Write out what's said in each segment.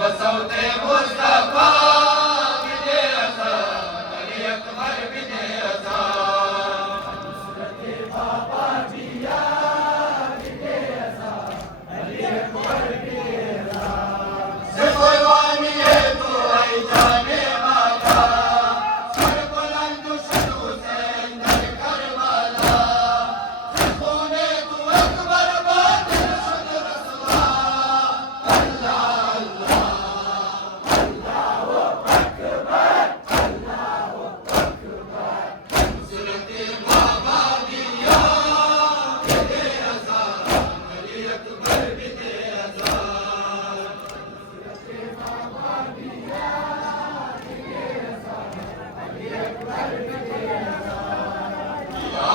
बसौते मुस्तफा विदे अज़ान अली अकबर विदे अज़ान सूरते बाबा जिया विदे अज़ान अली अकबर विदे अज़ान से कुर्बानी है तू आई जाने वाला सर बुलंद शुरू हुसैन दर करबला खूने तू अकबर बातिल शुद रसवा अल्लाह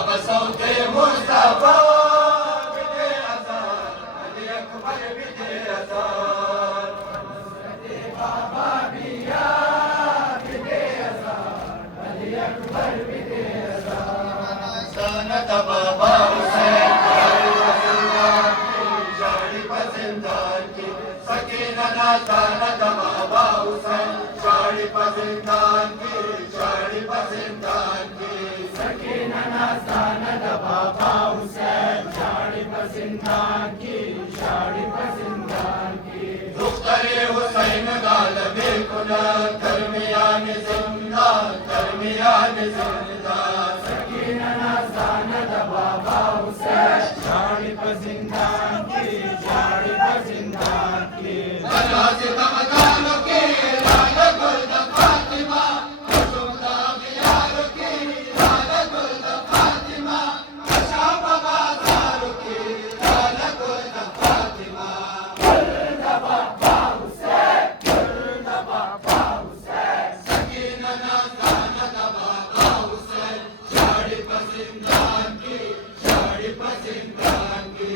बसौते मुस्तफा विदे अज़ान अली अकबर विदे अज़ान सूरते बाबा बिया विदे अज़ान अली अकबर विदे अज़ान सनत बाबा हुसैन शाड़ी पसंदान की सकीना ना सनत बाबा हुसैन शाड़ी पसंदान की शाड़ी पसंदान की सकीना ना सनत बाबा हुसैन शाड़ी पसंदान की शाड़ी पसंदान की दुख्तरे हुसैन गालबे कुना दरमियान जिंदान दरमियान जिंदान सकीना ना सनत बाबा हुसैन शाड़ी पसंदान की शाड़ी पसंदान की अल्लाह से तमकानो के लाल गुल फातिमा खुशुमदा यार की लाल गुल फातिमा अशाब बाजार की लाल गुल फातिमा बाबा हुसैन बाबा हुसैन सकीना ना सनत बाबा हुसैन शाड़ी पसंदान की शाड़ी पसंदान की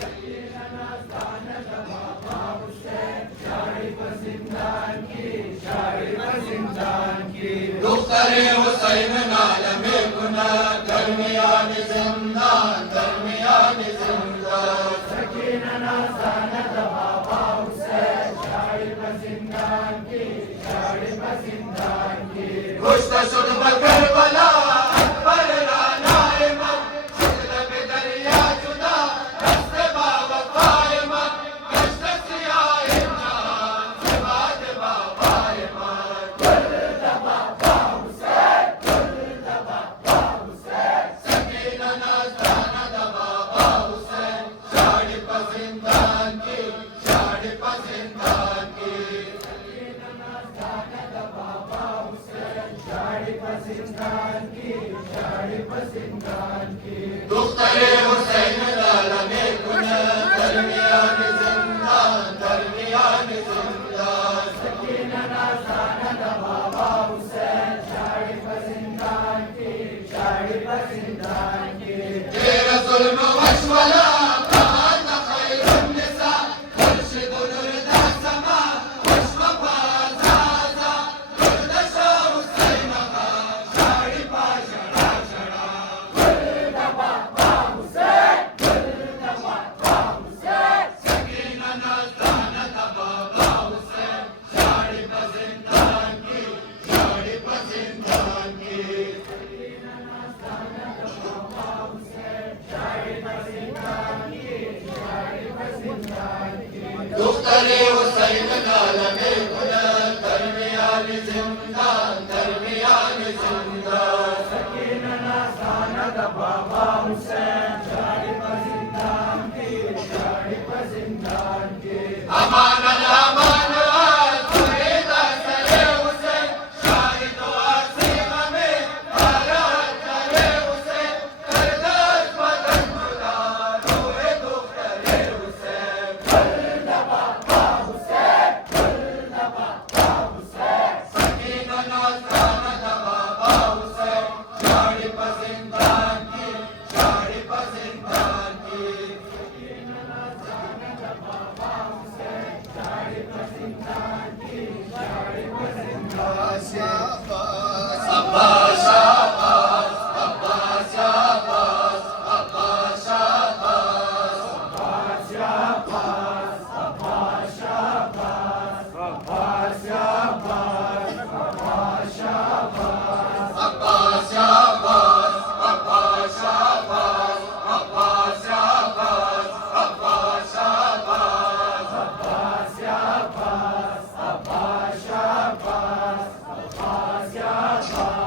सकीना ना सनत बाबा हुसैन शाड़ी पसंदान की शाड़ी पसंदान की दुख्तरे हुसैन नालमे गुना दरमियान जिंदान दरमियान जिंदान सकीना ना सनत बाबा हुसैन शाड़ी पसंदान की शाड़ी पसंदान की गुश्त शुद करबला अकबर राना इमाम शुक्ल पे दरिया जुदा दस्ते बाबा फायमा कश्त सियाह जहान सिवाद बाबा इमाम बाबा हुसैन बाबा हुसैन सकीना ना सनत बाबा हुसैन शाड़ी पसंदान की शाड़ी पसंदान की सकीना ना सनत बाबा हुसैन शाड़ी पसंदान की शाड़ी पसंदान की दुख्तरे हुसैन लालमे गुना दरमियान जिंदान दरमियान जिंदान सकीना ना सनत बाबा हुसैन शाड़ी पसंदान की शाड़ी पसंदान की तेरा जुल्म वशवला कान खैरुन निसा मुर्शिद नूरदा समा वशवफा जाजा दुर्दशा हुसैन का शाड़ी पाशड़ा शड़ा बाबा हुसैन बाबा हुसैन सकीना ना सनत बाबा हुसैन शाड़ी पसंदान की शाड़ी पसंदान की सकीना ना सनत बाबा हुसैन शाड़ी पसंदान की शाड़ी पसंदान की दुख्तरे हुसैन नालमे गुना दरमियान जिंदान दरमियान जिंदान सकीना ना सनत बाबा हुसैन शाड़ी पसंदान की शाड़ी पसंदान की अमान अमान फरीदा करे हुसैन शाहिद आसिम में बारात करे हुसैन करदास बदन खुदा रोए दुख करे हुसैन बाबा हुसैन Thank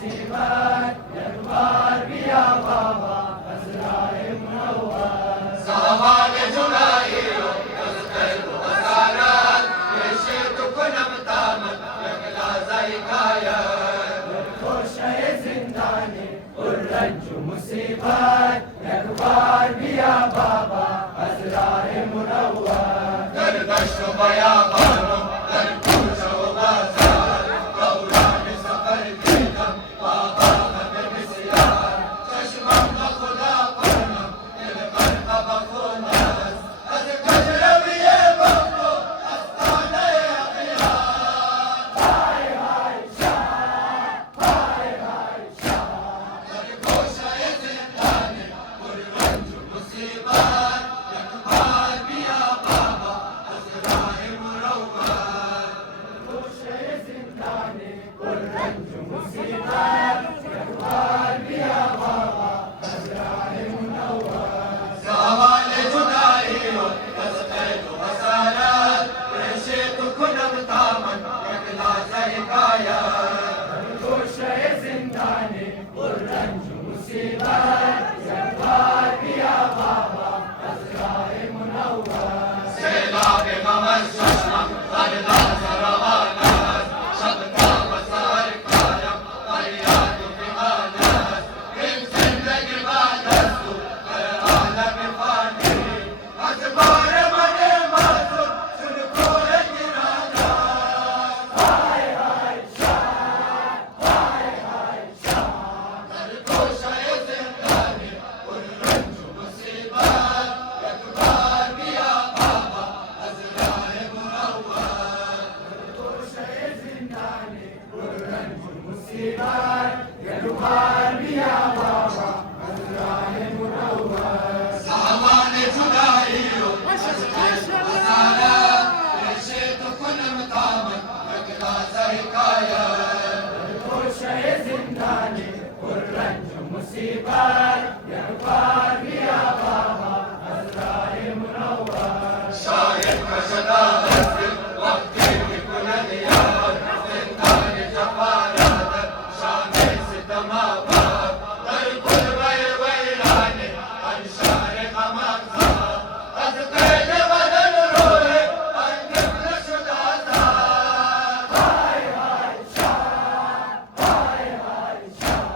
مصيبات يكبر بيا بابا أزرار منور زمان جنائي يزقل وسارات يشيد كنم تامن يقلا زيكايا والخوش زنداني والرنج مصيبات يكبر بيا بابا أزرار منور قردشت بيا بانم قردوش وغازار دوران سفر دينم بابا من بسيار ششمم خدا قرنم القرق بخوناس أذكر بيه بابو أستانا يا خيار هاي هاي شاه هاي هاي شاه قردوش زنداني والرنج مصيبات يكبر بيا بابا أزرار منور قردوش زنداني والرنج مصيبات يكبر بيا بابا أزرار منور زمان جنائي يزقل وسارات رشيت كنم تامن يقلا زيكايا قردوش زنداني والرنج مصيبات يكبر بيا بابا أزرار منور سيلاب غمر ششمم غرلا زروانات شبكا مسار كايم قريات في آنات من زندق بادستو عالم فاني أزبار من مازر شنكور جنانات هاي هاي شاه هاي هاي شاه قردوش زنداني والرنج مصيبات يكبر بيا بابا أزرار منور قردوش زنداني والرنج مصيبات يكبر بيا بابا أزرار منور زمان جنائي يزقل وسارات رشيت كنم تامن يقلا زيكايا قردوش زنداني والرنج مصيبات يكبر بيا بابا أزرار منور شايف كشدا غزل وقتي بكل ديار زندان جفانات شامي ستما باب الكل ويراني أنشار خمسة أزقل بدن روحي أنقذ شدادات هاي هاي شاه هاي هاي شاه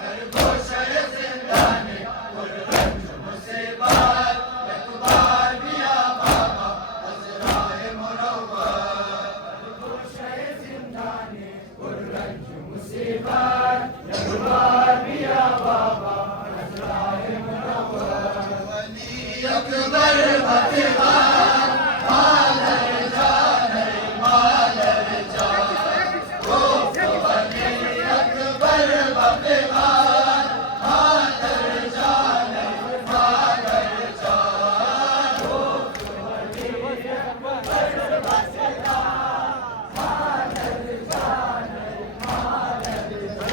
قردوش زنداني والرنج مصيبات يكبر بيا بابا أزرار منور قردوش زنداني والرنج مصيبات يكبر بيا بابا أزرار منور ولي يكبر بطيخان مال الرجال مال الرجال ولي يكبر بطيخان مال الرجال مال الرجال ولي يكبر بطيخان مال الرجال مال الرجال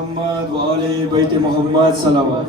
মোহাম্মদ ওয়া আলি বাইতি মোহাম্মদ সালাওয়াত।